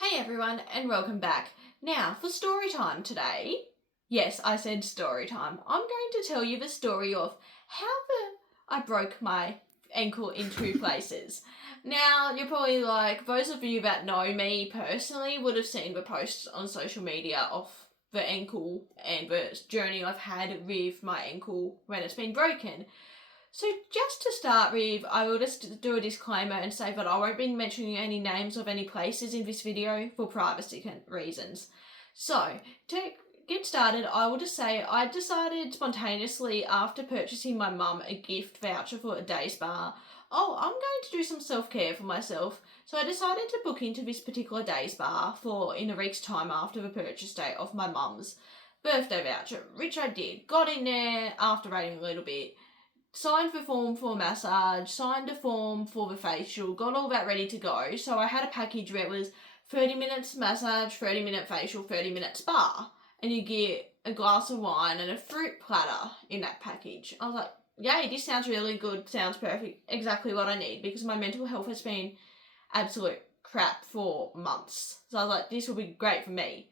Hey everyone, and welcome back. Now, for story time today, yes, I said story time, I'm going to tell you the story of I broke my ankle in two places. Now, you're probably like, those of you that know me personally would have seen the posts on social media of the ankle and the journey I've had with my ankle when it's been broken. So just to start with, I will just do a disclaimer and say that I won't be mentioning any names of any places in this video for privacy reasons. So, to get started, I will just say I decided spontaneously after purchasing my mum a gift voucher for a day spa, I'm going to do some self-care for myself. So I decided to book into this particular day spa in a week's time after the purchase date of my mum's birthday voucher, which I did. Got in there after waiting a little bit. Signed the form for massage, signed a form for the facial, got all that ready to go. So I had a package where it was 30 minutes massage, 30-minute facial, 30-minute spa. And you get a glass of wine and a fruit platter in that package. I was like, yay, this sounds really good, sounds perfect, exactly what I need, because my mental health has been absolute crap for months. So I was like, this will be great for me.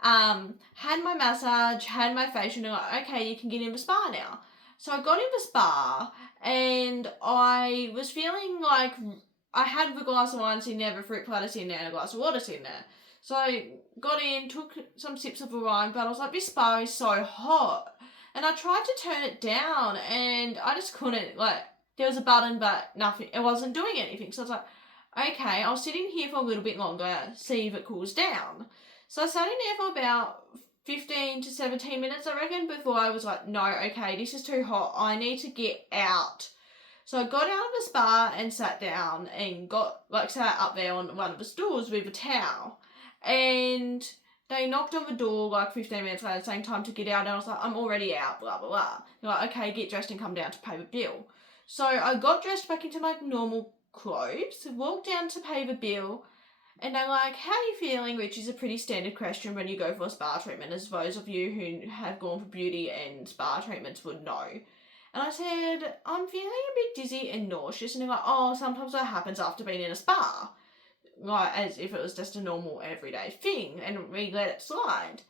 Had my massage, had my facial, and I'm like, okay, you can get in the spa now. So I got in the spa and I was feeling like I had the glass of wine sitting there, the fruit platter sitting there, and a glass of water sitting there. So I got in, took some sips of the wine, but I was like, this spa is so hot. And I tried to turn it down and I just couldn't, there was a button but nothing, it wasn't doing anything. So I was like, okay, I'll sit in here for a little bit longer, see if it cools down. So I sat in there for about 15 to 17 minutes, I reckon, before I was like, no, okay, this is too hot. I need to get out. So I got out of the spa and sat down and sat up there on one of the stools with a towel. And they knocked on the door 15 minutes later, saying time to get out. And I was like, I'm already out, blah, blah, blah. They're like, okay, get dressed and come down to pay the bill. So I got dressed back into my normal clothes, walked down to pay the bill. And they're like, how are you feeling? Which is a pretty standard question when you go for a spa treatment, as those of you who have gone for beauty and spa treatments would know. And I said, I'm feeling a bit dizzy and nauseous. And they're like, oh, sometimes that happens after being in a spa. As if it was just a normal everyday thing. And we let it slide.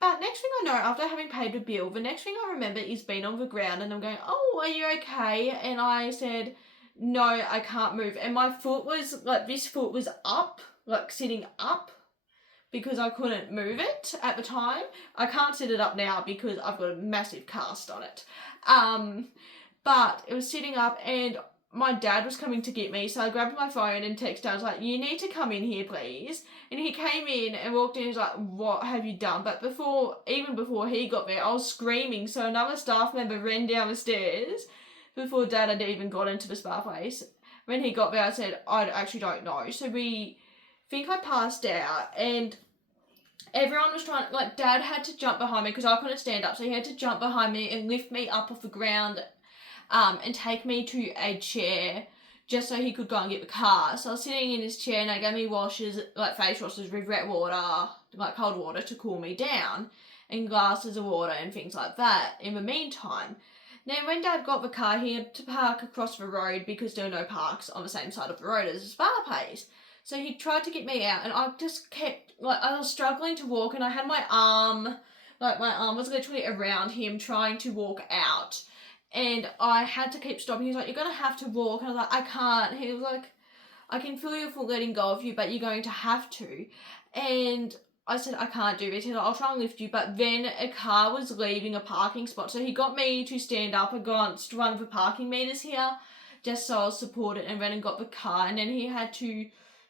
But next thing I know, after having paid the bill, the next thing I remember is being on the ground and I'm going, oh, are you okay? And I said, no, I can't move. And my foot was, this foot was up. Sitting up because I couldn't move it at the time. I can't sit it up now because I've got a massive cast on it. But it was sitting up and my dad was coming to get me, so I grabbed my phone and texted. I was like, you need to come in here, please. And he came in and walked in and was like, what have you done? But even before he got there, I was screaming, so another staff member ran down the stairs before Dad had even got into the spa place. When he got there, I said, I actually don't know. So think I passed out and everyone was trying, Dad had to jump behind me because I couldn't stand up, so he had to jump behind me and lift me up off the ground and take me to a chair just so he could go and get the car. So I was sitting in his chair and they gave me washes, face washes with wet water, cold water to cool me down, and glasses of water and things like that in the meantime. Now, when Dad got the car, he had to park across the road because there were no parks on the same side of the road as the spa place. So he tried to get me out and I just kept, I was struggling to walk and I had my arm was literally around him trying to walk out. And I had to keep stopping. He was like, you're going to have to walk. And I was like, I can't. He was like, I can feel your foot letting go of you, but you're going to have to. And I said, I can't do this. He's like, I'll try and lift you. But then a car was leaving a parking spot. So he got me to stand up against one of the parking meters here just so I was supported, and went and got the car. And then he had to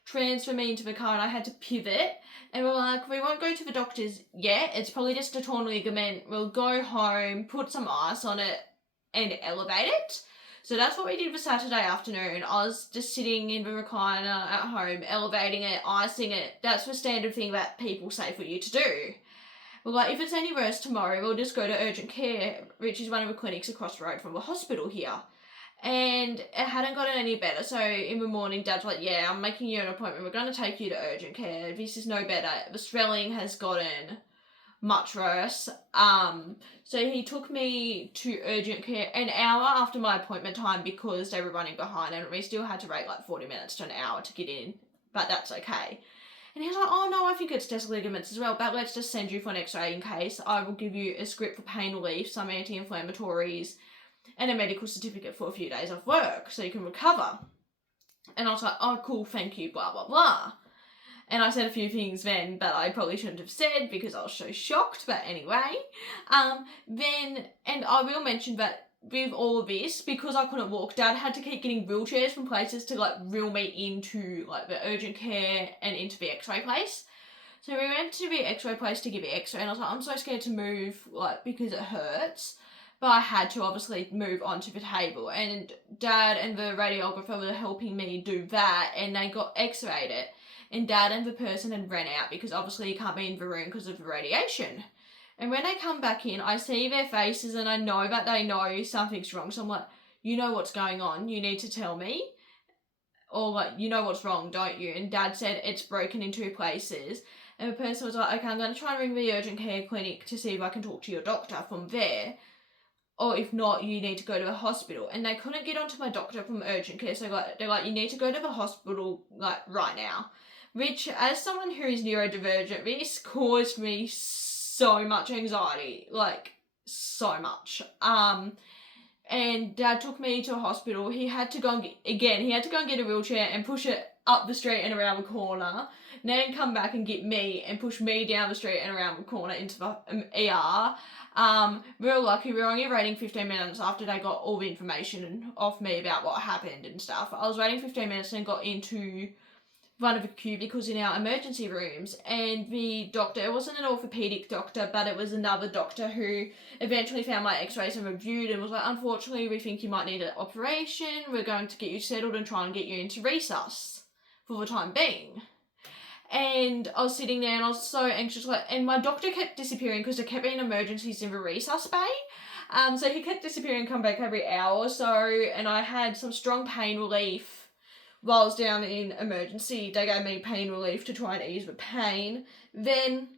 transfer me into the car and I had to pivot, and we're like, we won't go to the doctors yet, it's probably just a torn ligament, we'll go home, put some ice on it and elevate it. So that's what we did for Saturday afternoon. I was just sitting in the recliner at home, elevating it, icing it. That's the standard thing that people say for you to do. We're like, if it's any worse tomorrow, we'll just go to urgent care, which is one of the clinics across the road from the hospital here. And it hadn't gotten any better, so in the morning Dad's like, yeah, I'm making you an appointment, we're going to take you to urgent care, this is no better, the swelling has gotten much worse. So he took me to urgent care an hour after my appointment time because they were running behind and we still had to wait 40 minutes to an hour to get in, but that's okay. And he was like, oh no, I think it's just ligaments as well, but let's just send you for an x-ray in case. I will give you a script for pain relief, some anti-inflammatories, and a medical certificate for a few days off work so you can recover. And I was like, oh cool, thank you, blah, blah, blah. And I said a few things then that I probably shouldn't have said because I was so shocked, but anyway. And I will mention that with all of this, because I couldn't walk, Dad had to keep getting wheelchairs from places to like reel me into like the urgent care and into the x-ray place. So we went to the x-ray place to give the x-ray, and I was like, I'm so scared to move, like, because it hurts. But I had to obviously move onto the table, and Dad and the radiographer were helping me do that, and they got x-rayed it. And Dad and the person had ran out because obviously you can't be in the room because of the radiation. And when they come back in, I see their faces and I know that they know something's wrong. So I'm like, you know what's going on, you need to tell me. Or like, you know what's wrong, don't you? And Dad said it's broken in 2 places. And the person was like, okay, I'm going to try and ring the urgent care clinic to see if I can talk to your doctor from there. Or if not, you need to go to a hospital. And they couldn't get onto my doctor from urgent care. So they're like, you need to go to the hospital like right now. Which, as someone who is neurodivergent, this caused me so much anxiety. Like, so much. And Dad took me to a hospital. He had to go and get a wheelchair and push it up the street and around the corner. And then come back and get me and push me down the street and around the corner into the ER. We were lucky. We were only waiting 15 minutes after they got all the information off me about what happened and stuff. I was waiting 15 minutes and got into one of the cubicles in our emergency rooms, and the doctor, it wasn't an orthopedic doctor, but it was another doctor who eventually found my x-rays and reviewed and was like, unfortunately, we think you might need an operation. We're going to get you settled and try and get you into resus for the time being. And I was sitting there and I was so anxious, and my doctor kept disappearing because there kept being emergencies in the resus bay. So he kept disappearing, come back every hour or so, and I had some strong pain relief. While I was down in emergency, they gave me pain relief to try and ease the pain. Then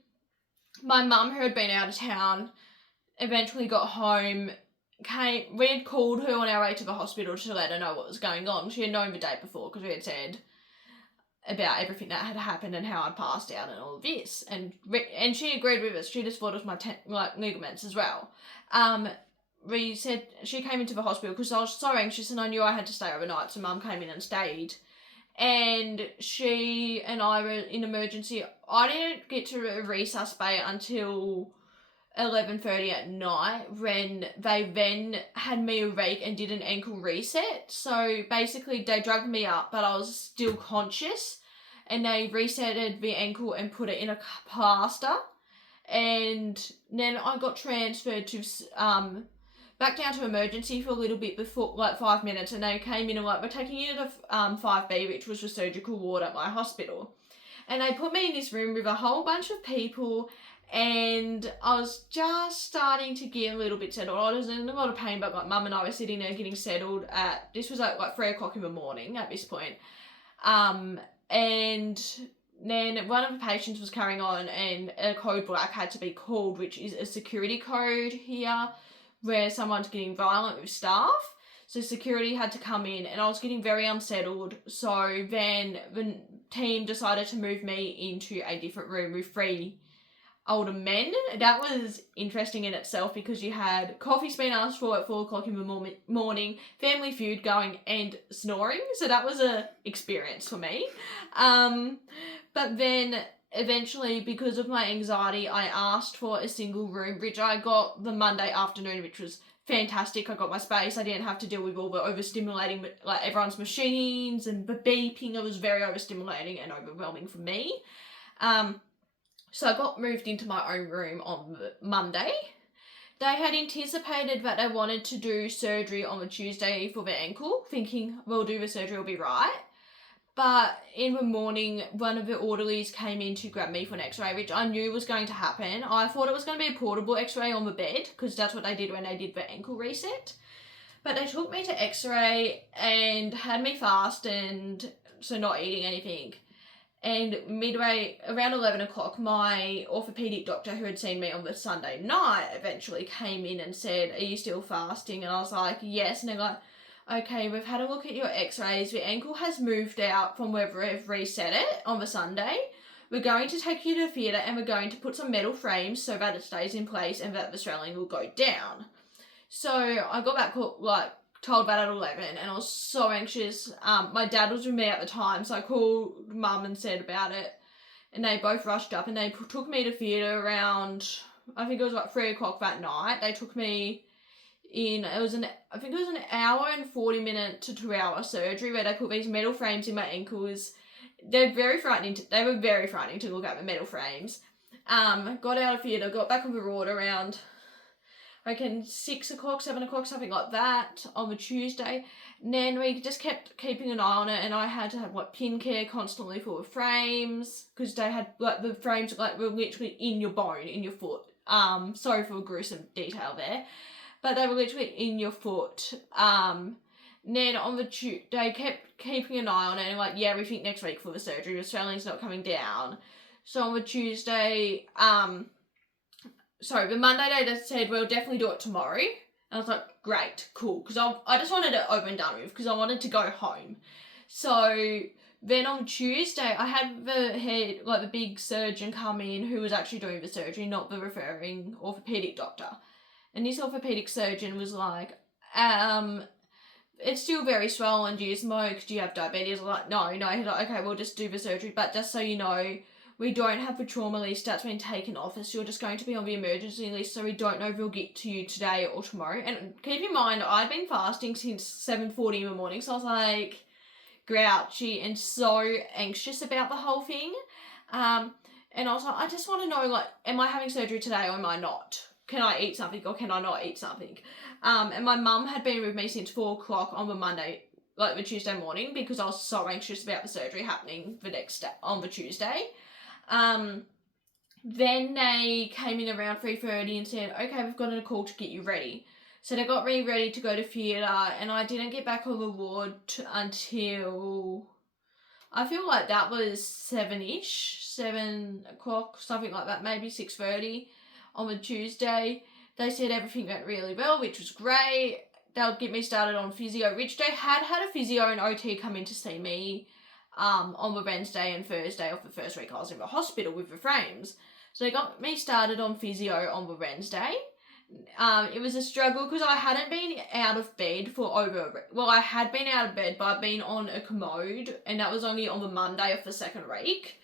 my mum, who had been out of town, eventually got home. We had called her on our way to the hospital to let her know what was going on. She had known the day before because we had said about everything that had happened and how I'd passed out and all of this. And she agreed with us. She just thought it was my ligaments as well. We said she came into the hospital because I was so anxious and I knew I had to stay overnight, so Mum came in and stayed. And she and I were in emergency. I didn't get to a resus bay until 11:30 at night, when they then had me awake and did an ankle reset. So basically they drugged me up, but I was still conscious, and they resetted the ankle and put it in a plaster. And then I got transferred to back down to emergency for a little bit before, like 5 minutes, and they came in and like, we're taking you to the 5B, which was the surgical ward at my hospital. And they put me in this room with a whole bunch of people, and I was just starting to get a little bit settled. I was in a lot of pain, but like Mum and I were sitting there getting settled this was like 3 o'clock in the morning at this point. And then one of the patients was carrying on, and a code black had to be called, which is a security code here, where someone's getting violent with staff. So security had to come in, and I was getting very unsettled. So then the team decided to move me into a different room with 3 older men. That was interesting in itself because you had coffee's been asked for at 4 o'clock in the morning, Family Feud going, and snoring. So that was a experience for me. But then eventually, because of my anxiety, I asked for a single room, which I got the Monday afternoon, which was fantastic. I got my space. I didn't have to deal with all the overstimulating, like everyone's machines and the beeping. It was very overstimulating and overwhelming for me. So I got moved into my own room on Monday. They had anticipated that they wanted to do surgery on the Tuesday for the ankle, thinking, we'll do the surgery, it'll be right. But in the morning, one of the orderlies came in to grab me for an x-ray, which I knew was going to happen. I thought it was going to be a portable x-ray on the bed, because that's what they did when they did the ankle reset. But they took me to x-ray and had me fast, and so not eating anything. And midway, around 11 o'clock, my orthopedic doctor who had seen me on the Sunday night eventually came in and said, are you still fasting? And I was like, yes. And they're like, okay, we've had a look at your x-rays. Your ankle has moved out from where we've reset it on the Sunday, we're going to take you to the theatre and we're going to put some metal frames so that it stays in place and that the swelling will go down. So I got back, told that at 11, and I was so anxious. My dad was with me at the time, so I called mum and said about it, and they both rushed up and they took me to theatre around, I think it was like 3 o'clock that night. They took me in, I think it was an hour and 40 minute to 2 hour surgery where they put these metal frames in my ankles. They were very frightening to look at, the metal frames. Got out of theatre, got back on the ward around, I reckon 6 o'clock, 7 o'clock, something like that on the Tuesday. And then we just kept keeping an eye on it, and I had to have pin care constantly for the frames, because they had the frames were literally in your bone, in your foot. Sorry for a gruesome detail there, but they were literally in your foot. Then on the Tuesday, kept keeping an eye on it, and yeah, we think next week for the surgery, the swelling's not coming down. So on the Tuesday, the Monday they just said, we'll definitely do it tomorrow. And I was like, great, cool. Because I just wanted it over and done with, because I wanted to go home. So then on Tuesday, I had the big surgeon come in who was actually doing the surgery, not the referring orthopaedic doctor. And this orthopaedic surgeon was like, it's still very swollen. Do you smoke? Do you have diabetes? I'm like, no. He's like, okay, we'll just do the surgery. But just so you know, we don't have the trauma list that's been taken off us. You're just going to be on the emergency list, so we don't know if we'll get to you today or tomorrow. And keep in mind, I've been fasting since 7:40 in the morning, so I was like grouchy and so anxious about the whole thing. And I was like, I just want to know, am I having surgery today or am I not? Can I eat something or can I not eat something? And my mum had been with me since 4 o'clock on the Monday, the Tuesday morning, because I was so anxious about the surgery happening the next day, on the Tuesday. Then they came in around 3:30 and said, okay, we've got a call to get you ready. So they got me ready to go to theatre, and I didn't get back on the ward until, I feel like that was 7-ish, 7 o'clock, something like that, maybe 6:30 on the Tuesday. They said everything went really well, which was great. They'll get me started on physio, which they had a physio and OT come in to see me on the Wednesday and Thursday of the first week I was in the hospital with the frames. So they got me started on physio on the Wednesday. It was a struggle because I hadn't been out of bed I had been out of bed, but I'd been on a commode, and that was only on the Monday of the second week.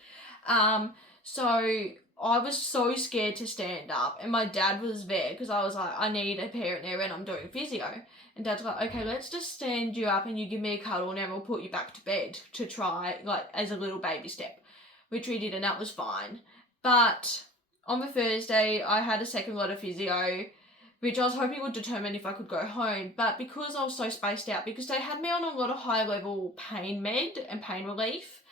So I was so scared to stand up, and my dad was there because I was like, I need a parent there when I'm doing physio. And Dad's like, okay, let's just stand you up and you give me a cuddle and then we'll put you back to bed to try, as a little baby step, which we did, and that was fine. But on the Thursday, I had a second lot of physio, which I was hoping would determine if I could go home. But because I was so spaced out, because they had me on a lot of high-level pain med and pain relief,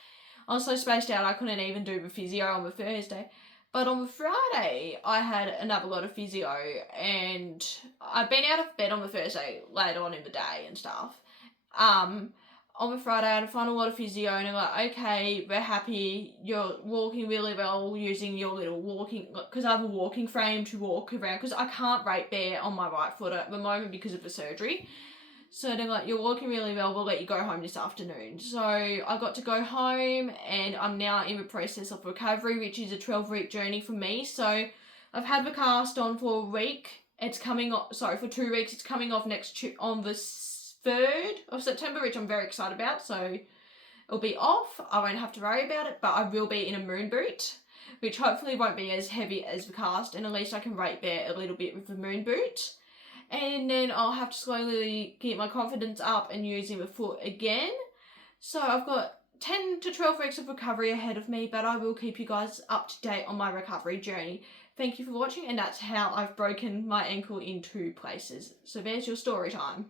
I was so spaced out I couldn't even do the physio on the Thursday. But on the Friday, I had another lot of physio, and I've been out of bed on the Thursday later on in the day and stuff. On the Friday, I had a final lot of physio, and I'm like, okay, we're happy, you're walking really well using your little walking, because I have a walking frame to walk around, because I can't rate bare on my right foot at the moment because of the surgery. So they're like, you're walking really well, we'll let you go home this afternoon. So I got to go home, and I'm now in the process of recovery, which is a 12-week journey for me. So I've had the cast on for a week. It's coming off, for 2 weeks. It's coming off on the 3rd of September, which I'm very excited about. So it'll be off. I won't have to worry about it, but I will be in a moon boot, which hopefully won't be as heavy as the cast, and at least I can rate bear a little bit with the moon boot. And then I'll have to slowly get my confidence up and using the foot again. So I've got 10 to 12 weeks of recovery ahead of me, but I will keep you guys up to date on my recovery journey. Thank you for watching, and that's how I've broken my ankle in 2 places. So there's your story time.